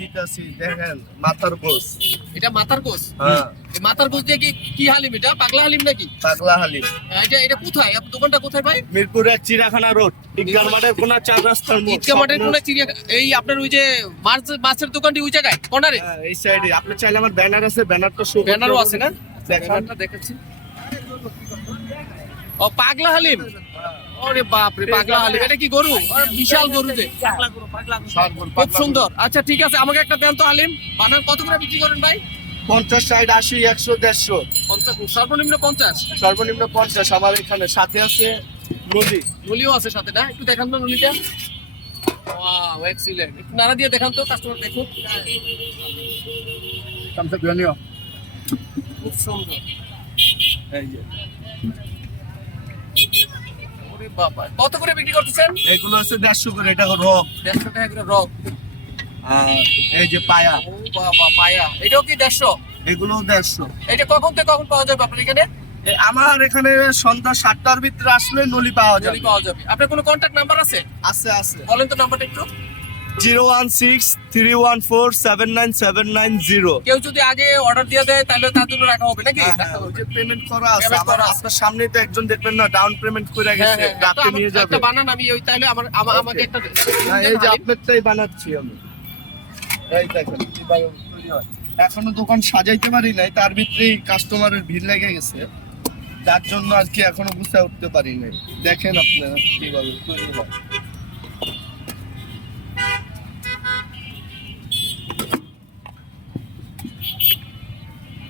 দিতেছি দেখেন মাথার গোস। এটা মাথার গোস? হ্যাঁ। এই মাথার গোস দিয়ে কি হালিম এটা? পাগলা হালিম নাকি? পাগলা হালিম। এটা কোথায়? আপনার দোকানটা কোথায় ভাই? মিরপুরের চিড়িয়াখানা রোড, ঈদগাহ মাঠের কোনা 4 রাস্তার মোড়। ঈদগাহ মাঠের কোনা চিড়িয়াখানা, এই আপনার ওই যে মাছের দোকানটি ওই জায়গায় কর্নারে? হ্যাঁ, এই সাইডে। আপনি চাইলে আমার ব্যানার আছে, ব্যানারটা শো ব্যানারও আছে না? দেখান। ব্যানারটা দেখাচ্ছি। ও পাগলা হালিম। ওরে বাপ রে, পাগলা হালিম। এটা কি গরু? আরে বিশাল গরু যে। খুব সুন্দর। আচ্ছা ঠিক আছে, আমাকে একটা দেন তো হালিম। বানান কত করে বিক্রি করেন ভাই? 50, 60, 80, 100, 150। 50, সর্বনিম্ন 50। সর্বনিম্ন 50। আমার এখানে সাথে আছে নদী। নলিও আছে সাথে না? একটু দেখান তো নলিটা। Wow, excellent. একটু নাড়া দিয়ে দেখান তো, কাস্টমার দেখুন। খুব সুন্দর। এই যে ওরে বাবা, কত করে বিক্রি করতেছেন? এগুলো আছে 150 করে। এটা রক। 150 টাকা করে রক। আর এই যে পায়া, ও বাবা, পায়া। এটাও কি 150? এগুলো 150। এটা কখন থেকে কখন পাওয়া যাবে আপনার এখানে? আমার এখানে সন্ধ্যা 7টার ভিতরে আসলে নলি পাওয়া যাবে। নলি পাওয়া যাবে। আপনার কোনো কন্টাক্ট নাম্বার আছে? আছে আছে। বলেন তো নাম্বারটা একটু। 016-314-79790। কেউ যদি আগে অর্ডার দিয়ে দেয় তাহলে তার জন্য রাখা হবে নাকি? রাখা হবে। ওই যে পেমেন্ট করা আছে। Payment আবার করা আছে। আপনার সামনেই তো একজন দেখবেন না ডাউন পেমেন্ট করে হ্যাঁ, গেছে, হ্যাঁ, তো রাতে আমার নিয়ে যাবে। একটা বানান, আমি ওই তাহলে আমাকে একটা না, এই যে আপনারটাই বানাচ্ছি আমি। এই দেখেন কিভাবে তৈরি হয়। এখনো দোকান সাজাইতে পারি নাই, তার ভিতরেই কাস্টমারের ভিড় লেগে গেছে, যার জন্য আজকে এখনো গুছিয়ে উঠতে পারি নাই। দেখেন আপনারা কিভাবে তৈরি হয়।